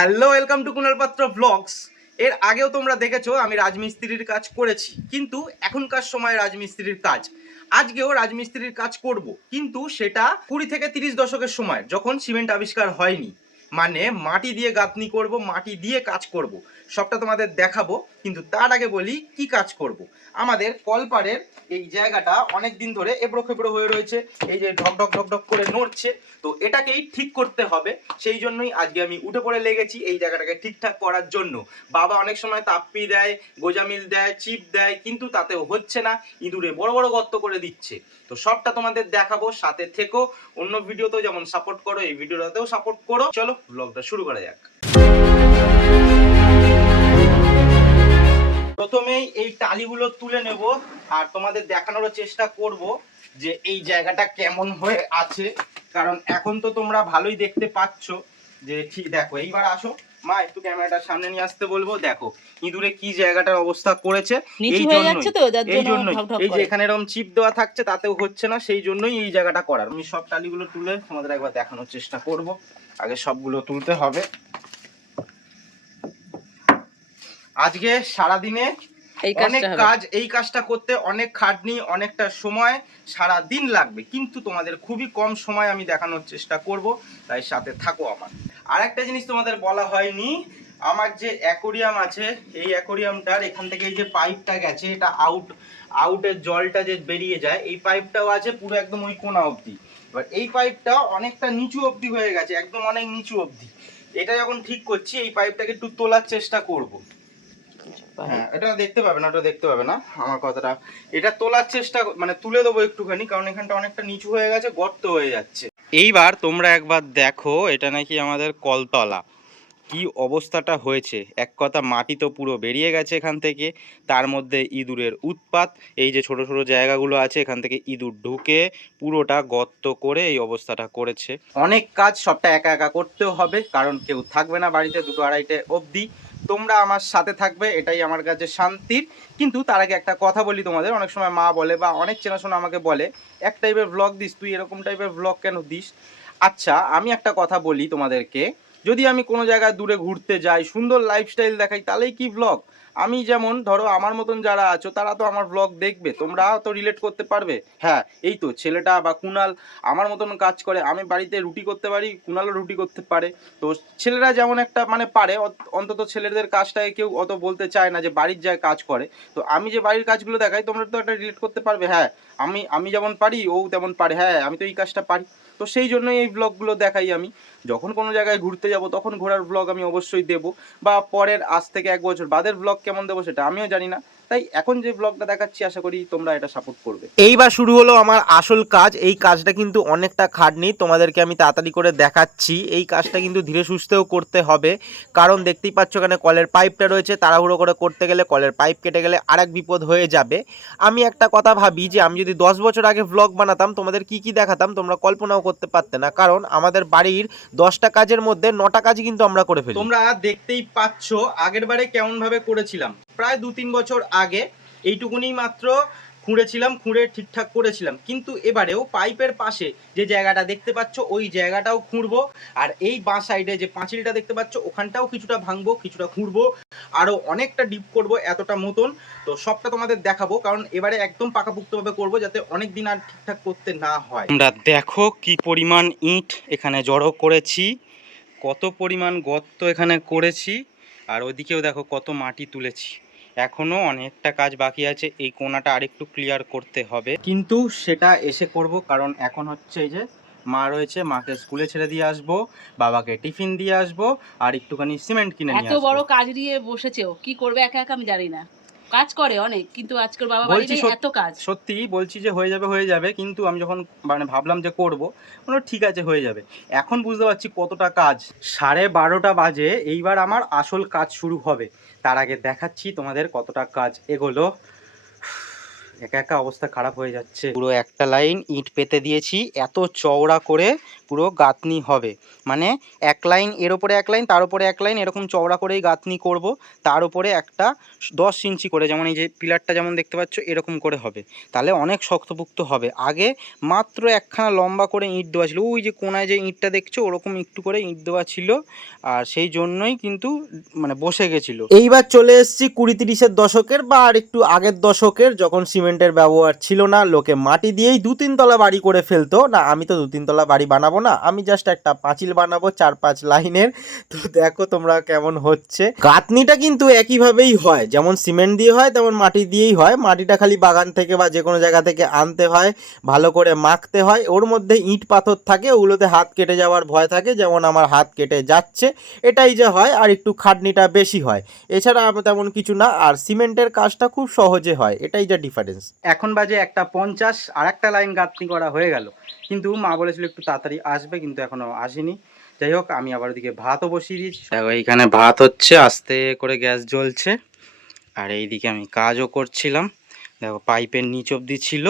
Hello welcome to Kunal পাত্র blogs এর আগেও তোমরা দেখেছ, আমি রাজমিস্ত্রির কাজ করেছি। কিন্তু এখনকার সময় রাজমিস্ত্রির কাজ। আজকেও রাজমিস্ত্রির কাজ করব। কিন্তু সেটা কুড়ি থেকে তিরিশ দশকের সময়, যখন সিমেন্ট আবিষ্কার হয়নি। মানে মাটি দিয়ে গাঁথনি করব, মাটি দিয়ে কাজ করব। সবটা তোমাদের দেখাবো, কিন্তু তার আগে বলি কি কাজ করব। আমাদের কলপাড়ের এই জায়গাটা অনেক দিন ধরে এবড়ো খেবড়ো হয়ে রয়েছে, এই যে ঢক ঢক ঢক ঢক করে নড়ছে, তো এটাকেই ঠিক করতে হবে, সেই জন্যই আজকে আমি উঠে পড়ে লেগেছি এই জায়গাটাকে ঠিকঠাক করার জন্য। বাবা অনেক সময় তাপ্পি দেয়, গোজামিল দেয়, চিপ দেয়, কিন্তু তাতেও হচ্ছে না, ইঁদুরে বড় বড় গর্ত করে দিচ্ছে। তো সবটা তোমাদের দেখাবো, সাথে থেকো, অন্য ভিডিওতেও যেমন সাপোর্ট করো, এই ভিডিওটাতেও সাপোর্ট করো। চলো ব্লগটা শুরু করা যাক। প্রথমেই এই টালিগুলো তুলে নেব আর তোমাদের দেখানোর চেষ্টা করব যে এই জায়গাটা কেমন হয়ে আছে। কারণ এখন তো তোমরা ভালোই দেখতে পাচ্ছ যে ঠিক দেখো এইবার আসো। মা একটু ক্যামেরাটা সামনে নিয়ে আসতে বলব। দেখো ইঁদুরে কি জায়গাটার অবস্থা করেছে? এই জন্যই। এই জন্য জন্যই। এই যে এখানে এরকম চিপ দেওয়া থাকছে তাতেও হচ্ছে না সেই জন্যই এই জায়গাটা করার। আমি সব টালিগুলো তুলে তোমাদের একবার দেখানোর চেষ্টা করব। আগে সবগুলো তুলতে হবে। আজকে সারাদিনে এই অনেক কাজ এই কাজটা করতে অনেক খাটনি অনেকটা সময় সারা দিন লাগবে। কিন্তু তোমাদের খুবই কম সময় আমি দেখানোর চেষ্টা করব তাই সাথে থাকো আমার। আর একটা জিনিস তোমাদের বলা হয়নি আমার যে অ্যাকোরিয়াম আছে এই অ্যাকোরিয়ামটার এখান থেকে এই যে পাইপটা গেছে এটা আউট আউটের জলটা যে বেরিয়ে যায় এই পাইপটাও আছে পুরো একদম ওই কোনা অবধি। এবার এই পাইপটা অনেকটা নিচু অবধি হয়ে গেছে একদম অনেক নিচু অবধি। এটা যখন ঠিক করছি এই পাইপটাকে একটু তোলার চেষ্টা করব। হ্যাঁ এটা দেখতে পাবে না ওটা দেখতে পাবে না আমার কথাটা। এটা তোলার চেষ্টা মানে তুলে দেবো একটুখানি, কারণ এখানটা অনেকটা নিচু হয়ে গেছে, গর্ত হয়ে যাচ্ছে। এইবার তোমরা একবার দেখো, এটা নাকি আমাদের কলতলা। কি অবস্থাটা হয়েছে? এক কথা মাটি তো পুরো বেরিয়ে গেছে এখান থেকে, তার মধ্যে ইঁদুরের উৎপাত। এই যে ছোট ছোট জায়গাগুলো আছে, এখান থেকে ইঁদুর ঢুকে পুরোটা গর্ত করে এই অবস্থাটা করেছে। অনেক কাজ সবটা একা একা করতেও হবে, কারণ কেউ থাকবে না বাড়িতে দুটো আড়াইটে অবধি। তোমরা আমার সাথে থাকবে, এটাই আমার কাছে শান্তির কিন্তু তার আগে একটা কথা বলি তোমাদের, অনেক সময় মা বলে বা অনেক চেনাশোনা আমাকে বলে, এক টাইপের ব্লগ দিস, তুই এরকম টাইপের ব্লগ কেন দিস? আচ্ছা আমি একটা কথা বলি তোমাদেরকে, যদি আমি কোনো জায়গায় দূরে ঘুরতে যাই, সুন্দর লাইফস্টাইল দেখাই, তাহলেই কি ব্লগ আমি যেমন, ধরো আমার মতন যারা আছো, তারা তো আমার ব্লগ দেখবে। তোমরা তো রিলেট করতে পারবে। হ্যাঁ এই তো ছেলেটা বা কুনাল আমার মতন কাজ করে। আমি বাড়িতে রুটি করতে পারি, কুনালও রুটি করতে পারে। তো ছেলেরা যেমন একটা মানে পারে অন্তত ছেলেদের কাজটাকে কেউ অত বলতে চায় না যে বাড়ির যায় কাজ করে। তো আমি যে বাড়ির কাজগুলো দেখাই, তোমরা তো একটা রিলেট করতে পারবে। হ্যাঁ আমি আমি যেমন পারি, ও তেমন পারে। হ্যাঁ আমি তো এই কাজটা পারি। তো সেই জন্যই এই ব্লগগুলো দেখাই আমি। যখন কোনো জায়গায় ঘুরতে যাব, তখন ঘোরার ব্লগ আমি অবশ্যই দেব। বা পরের আজ থেকে এক বছর বাদের ব্লগ কেমন দেবো সেটা আমিও জানি না। তাই এখন যে ব্লগটা দেখাচ্ছি আশা করি তোমরা এটা সাপোর্ট করবে। এইবার শুরু হলো আমার আসল কাজ। এই কাজটা কিন্তু অনেকটা খাটনি। তোমাদেরকে আমি তাড়াতাড়ি করে দেখাচ্ছি। এই কাজটা কিন্তু ধীরে সুস্থেও করতে হবে। কারণ দেখতেই পাচ্ছ এখানে কলের পাইপটা রয়েছে। তাড়াহুড়ো করে করতে গেলে কলের পাইপ কেটে গেলে আরেক বিপদ হয়ে যাবে। আমি একটা কথা ভাবি যে আমি যদি দশ বছর আগে ব্লগ বানাতাম তোমাদের কি কি দেখাতাম? তোমরা কল্পনাও করতে পারতে না। কারণ আমাদের বাড়ির দশটা কাজের মধ্যে নটা কাজই কিন্তু আমরা করে ফেলি। তোমরা দেখতেই পাচ্ছ আগের বারে কেমন ভাবে করেছিলাম। প্রায় দু তিন বছর আগে এইটুকুনি মাত্র খুঁড়েছিলাম, খুঁড়ে ঠিকঠাক করেছিলাম। কিন্তু এবারেও পাইপের পাশে যে জায়গাটা দেখতে পাচ্ছ, ওই জায়গাটাও খুঁড়বো। আর এই বাঁ সাইডে যে পাঁচিলটা দেখতে পাচ্ছ, ওখানটাও কিছুটা ভাঙবো, কিছুটা খুঁড়বো। আরও অনেকটা ডিপ করব এতটা মতন। তো সবটা তোমাদের দেখাবো, কারণ এবারে একদম পাকাপুক্তভাবে করব যাতে অনেক দিন আর ঠিকঠাক করতে না হয়। আমরা দেখো কি পরিমাণ ইট এখানে জড়ো করেছি, কত পরিমাণ গর্ত এখানে করেছি, আর ওদিকেও দেখো কত মাটি তুলেছি। এখনও অনেকটা কাজ বাকি আছে এই কোনাটা আরেকটু ক্লিয়ার করতে হবে। কিন্তু সেটা এসে করব কারণ এখন হচ্ছে এই যে মা রয়েছে মাকে স্কুলে ছেড়ে দিয়ে আসব বাবাকে টিফিন দিয়ে আসব আর একটুখানি সিমেন্ট কিনে নিয়ে এত বড় কাজ নিয়ে বসেছে ও কি করবে একা একা আমি জানি না। কাজ করে অনেক কিন্তু আজকের বাবা বাড়ি বলছি নেই, এত কাজ। সত্যি বলছি যে হয়ে যাবে হয়ে যাবে কিন্তু আমি যখন মানে ভাবলাম যে করব বলল ঠিক আছে হয়ে যাবে। এখন বুঝতে পারছি কতটা কাজ। সাড়ে বারোটা বাজে এইবার আমার আসল কাজ শুরু হবে। তার আগে দেখাচ্ছি তোমাদের কতটা কাজ এগোলো। একা একা অবস্থা খারাপ হয়ে যাচ্ছে। পুরো একটা লাইন ইট পেতে দিয়েছি। এত চওড়া করে পুরো গাঁথনি হবে। মানে এক লাইন এর ওপরে এক লাইন, তার উপরে এক লাইন, এরকম চওড়া করেই গাঁথনি করব। তার উপরে একটা দশ ইঞ্চি করে, যেমন এই যে পিলারটা যেমন দেখতে পাচ্ছ, এরকম করে হবে। তাহলে অনেক শক্তপুক্ত হবে। আগে মাত্র একখানা লম্বা করে ইঁট দেওয়া ছিল। ওই যে কোনায় যে ইঁটটা দেখছ, ওরকম একটু করে ইঁট দেওয়া ছিল। আর সেই জন্যই কিন্তু মানে বসে গেছিল। এইবার চলে এসেছি কুড়ি তিরিশের দশকের বা আর একটু আগের দশকের, যখন সিমেন্টের ব্যবহার ছিল না, লোকে মাটি দিয়েই দু তিনতলা বাড়ি করে ফেলতো। না, আমি তো দু তিনতলা বাড়ি বানাবো না, আমি জাস্ট একটা পাঁচিল বানাবো চার পাঁচ লাইনের। তো দেখো তোমরা কেমন হচ্ছে। গাঁথনিটা কিন্তু একইভাবেই হয়, যেমন সিমেন্ট দিয়ে হয়, তেমন মাটি দিয়েই হয়। মাটিটা খালি বাগান থেকে বা যে কোনো জায়গা থেকে আনতে হয়, ভালো করে মাখতে হয়। ওর মধ্যে ইট পাথর থাকে, ওগুলোতে হাত কেটে যাওয়ার ভয় থাকে, যেমন আমার হাত কেটে যাচ্ছে। এটাই যে হয়, আর একটু খাটনিটা বেশি হয়। এছাড়া তেমন কিছু না, আর সিমেন্টের কাজটা খুব সহজে হয়, এটাই যা ডিফারেন্স এখন বাজে একটা পঞ্চাশ, আর একটা লাইন গাঁথনি করা হয়ে গেল। কিন্তু মা বলেছিল একটু তাড়াতাড়ি আসবে, কিন্তু এখনও আসেনি। যাই হোক, আমি আবার ওদিকে ভাতও বসিয়ে দিয়েছি। দেখো, এইখানে ভাত হচ্ছে, আস্তে করে গ্যাস জ্বলছে। আর এইদিকে আমি কাজও করছিলাম। দেখো, পাইপের নিচ অবধি ছিল,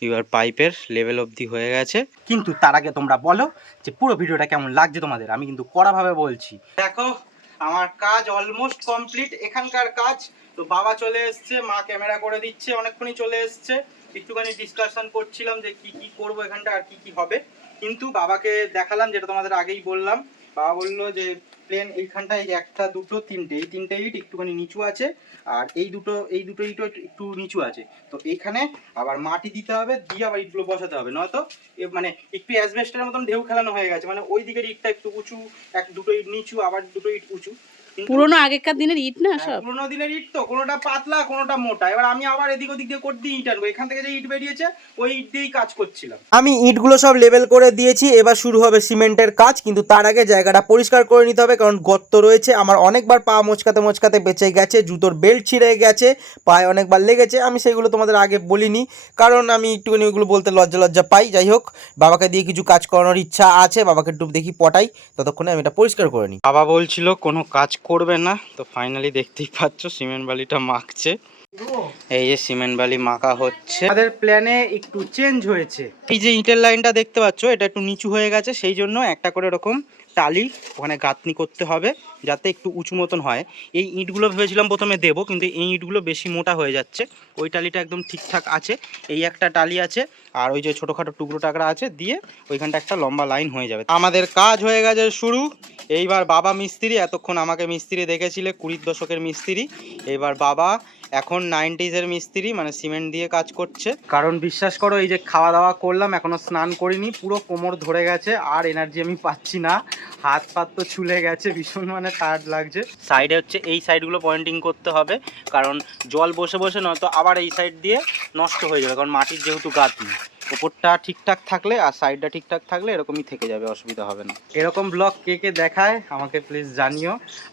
এবার পাইপের লেভেল অবধি হয়ে গেছে। কিন্তু তার আগে তোমরা বলো যে পুরো ভিডিওটা কেমন লাগছে তোমাদের? আমি কিন্তু কড়াভাবে বলছি। দেখো, আমার কাজ অলমোস্ট কমপ্লিট এখানকার কাজ তো বাবা চলে এসছে, মা ক্যামেরা করে দিচ্ছে, অনেকক্ষণই চলে এসছে। একটুখানি ডিসকাশন করছিলাম যে কি কি করব এখানটা আর কি কি হবে। কিন্তু বাবাকে দেখালাম, যেটা তোমাদের আগেই বললাম। বাবা বলল যে, প্লেন এইখানটায় একটা, দুটো, তিনটে। এই তিনটে ইট একটুখানি নিচু আছে, আর এই দুটো এই দুটো ইটও একটু নিচু আছে। তো এইখানে আবার মাটি দিতে হবে, দিয়ে আবার ইটগুলো বসাতে হবে। নয়তো মানে একটু অ্যাসবেস্টের মতন ঢেউ খেলানো হয়ে গেছে। মানে ওই দিকের ইটটা একটু উঁচু, এক, দুটো ইট নিচু, আবার দুটো ইট উঁচু। পুরোনো আগেকার দিনের ইট না হ্যাঁ, সব? পুরোনো দিনের ইট তো কোনোটা পাতলা কোনোটা মোটা। এবার আমি আবার এদিক ওদিক দিয়ে করতে ইট আনব। এখান থেকে যে ইট বেরিয়েছে ওই ইট দিয়েই কাজ করছিলাম। আমি ইটগুলো সব লেভেল করে দিয়েছি এবার শুরু হবে সিমেন্টের কাজ কিন্তু তার আগে জায়গাটা পরিষ্কার করে নিতে হবে কারণ গর্ত রয়েছে। আমার অনেকবার পা মোচকাতে মোচকাতে বেঁচে গেছে জুতোর বেল্ট ছিঁড়ে গেছে পায়ে অনেকবার লেগেছে। আমি সেগুলো তোমাদের আগে বলিনি কারণ আমি একটুখানি ওইগুলো বলতে লজ্জা লজ্জা পাই। যাই হোক বাবাকে দিয়ে কিছু কাজ করানোর ইচ্ছা আছে বাবাকে একটু দেখি পটাই। ততক্ষণে আমি এটা পরিষ্কার করে নিই। বাবা বলছিল কোনো কাজ করবে না। তো ফাইনালি দেখতেই পাচ্ছ সিমেন্ট বালিটা মাখছে। এই যে সিমেন্ট বালি মাখা হচ্ছে। আমাদের প্ল্যানে একটু চেঞ্জ হয়েছে। এই যে ইটের লাইনটা দেখতে পাচ্ছ এটা একটু নিচু হয়ে গেছে সেই জন্য একটা করে এরকম টালি ওখানে গাঁথনি করতে হবে যাতে একটু উঁচু মতন হয়। এই ইঁটগুলো ভেবেছিলাম প্রথমে দেবো, কিন্তু এই ইঁটগুলো বেশি মোটা হয়ে যাচ্ছে। ওই টালিটা একদম ঠিকঠাক আছে। এই একটা টালি আছে, আর ওই যে ছোটোখাটো টুকরো টাকরা আছে, দিয়ে ওইখানটা একটা লম্বা লাইন হয়ে যাবে। আমাদের কাজ হয়ে গেছে শুরু। এইবার বাবা মিস্ত্রি, এতক্ষণ আমাকে মিস্ত্রি দেখেছিলে, কুড়ির দশকের মিস্ত্রি। এবার বাবা এখন নাইনটিজের মিস্ত্রি মানে সিমেন্ট দিয়ে কাজ করছে। কারণ বিশ্বাস করো, এই যে খাওয়া দাওয়া করলাম, এখনও স্নান করিনি, পুরো কোমর ধরে গেছে, আর এনার্জি আমি পাচ্ছি না। হাত পাত তো ছুলে গেছে ভীষণ মানে টায়ার্ড লাগছে। সাইডে হচ্ছে এই সাইডগুলো পয়েন্টিং করতে হবে কারণ জল বসে বসে নয়তো আবার এই সাইড দিয়ে নষ্ট হয়ে যাবে কারণ মাটির যেহেতু গাঁথনি। ওপরটা ঠিকঠাক থাকলে আর সাইডটা ঠিকঠাক থাকলে এরকমই থেকে যাবে অসুবিধা হবে না। এরকম ব্লগ কে কে দেখায় আমাকে প্লিজ জানিও।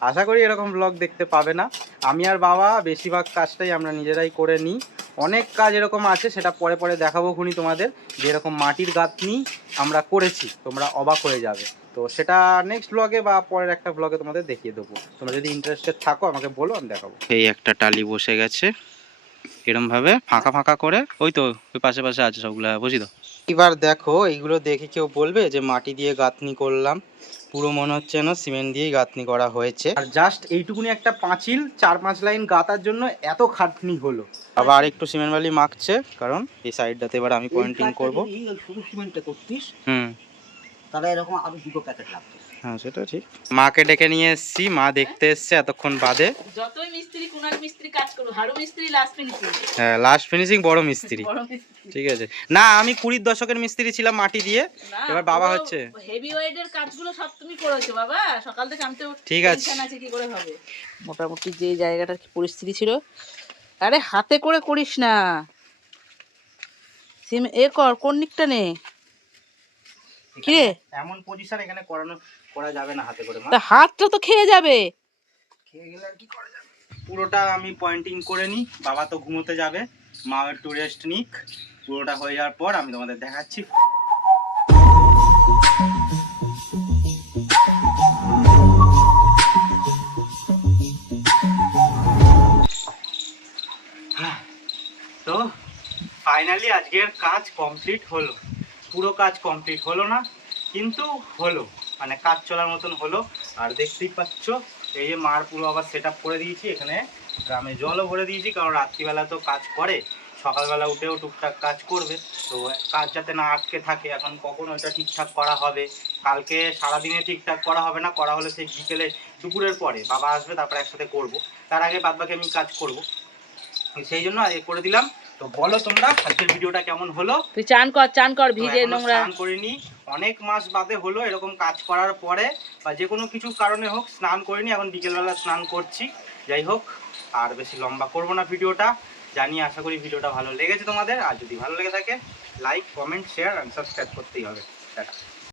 আশা করি এরকম ব্লগ দেখতে পাবে না। আমি আর বাবা বেশিরভাগ কাজটাই আমরা নিজেরাই করে নিই। অনেক কাজ এরকম আছে সেটা পরে পরে দেখাবো খুনি তোমাদের যে এরকম মাটির গাঁথনি আমরা করেছি তোমরা অবাক হয়ে যাবে। তো সেটা নেক্সট ব্লগে বা পরের একটা ব্লগে তোমাদের দেখিয়ে দেবো। তোমরা যদি ইন্টারেস্টেড থাকো আমাকে বলো আমি দেখাবো। এই একটা টালি বসে গেছে। এরম ভাবে ফাঁকা ফাঁকা করে। ওই তো ওই পাশে পাশে আছে সবগুলো বুঝি তো? এবার দেখো এইগুলো দেখে কেউ বলবে যে মাটি দিয়ে গাঁথনি করলাম। পুরো মনে হচ্ছে না সিমেন্ট দিয়েই গাঁথনি করা হয়েছে। আর জাস্ট এইটুকুনি একটা পাঁচিল চার পাঁচ লাইন গাঁথার জন্য এত খাটনি হলো। আবার আরেকটু সিমেন্ট বালি মাখছে কারণ এই সাইডটাতে এবার আমি পয়েন্টিং করব। এই শুধু সিমেন্টটা করতিস। হুম। তাহলে এরকম আরও দুটো প্যাকেট লাগতো হ্যাঁ সেটা ঠিক। মাকে ডেকে নিয়ে এসেছি মা দেখতে এসছে এতক্ষণ বাদে। যতই মিস্ত্রি কুনাল মিস্ত্রি কাজ করুক হাড়ু মিস্ত্রি লাস্ট ফিনিশিং। হ্যাঁ লাস্ট ফিনিশিং বড় মিস্ত্রি। ঠিক আছে। না আমি কুড়ির দশকের মিস্ত্রি ছিলাম মাটি দিয়ে। এবার বাবা হচ্ছে। হেভি ওয়েটের কাজগুলো সব তুমি করেছ বাবা। সকাল থেকে আমি তো ঠিক আছে। কি করে হবে? মোটামুটি যে জায়গাটার কি পরিস্থিতি ছিল আরে হাতে করে করিস না। সিম এ কর কোন নিকটা নে? রে? এমন পজিশন এখানে করানো করা যাবে না হাতে করে মা। হাতটা তো খেয়ে যাবে। খেয়ে গেলে আর কি করা যাবে? পুরোটা আমি পয়েন্টিং করে নিই বাবা তো ঘুমোতে যাবে মা একটু রেস্ট নিক। পুরোটা হয়ে যাওয়ার পর আমি তোমাদের দেখাচ্ছি। তো ফাইনালি আজকের কাজ কমপ্লিট হলো। পুরো কাজ কমপ্লিট হলো না, কিন্তু হলো মানে কাজ চলার মতন হলো। আর দেখতেই পাচ্ছ, এই যে মার পুরো আবার সেট করে দিয়েছি, এখানে গ্রামে জলও ভরে দিয়েছি, কারণ রাত্রিবেলা তো কাজ করে, সকালবেলা উঠেও টুকটাক কাজ করবে। তো কাজ যাতে না আটকে থাকে, এখন কখন ওইটা ঠিকঠাক করা হবে? কালকে সারাদিনে ঠিকঠাক করা হবে না? করা হলে সেই বিকেলে, দুপুরের পরে, বাবা আসবে, তারপর একসাথে করব। তার আগে বাদবাকি আমি কাজ করব। সেই জন্য করে দিলাম। তো বলো তোমরা আজকের ভিডিওটা কেমন হলো? তুই চান কর চান কর ভিজে নোংরা। স্নান করিনি। অনেক মাস বাদে হলো এরকম কাজ করার পরে বা যে কোনো কিছু কারণে হোক স্নান করিনি এখন বিকেলবেলা স্নান করছি। যাই হোক আর বেশি লম্বা করব না ভিডিওটা। জানি আশা করি ভিডিওটা ভালো লেগেছে তোমাদের। আর যদি ভালো লেগে থাকে like comment share and subscribe করতেই হবে। টাটা।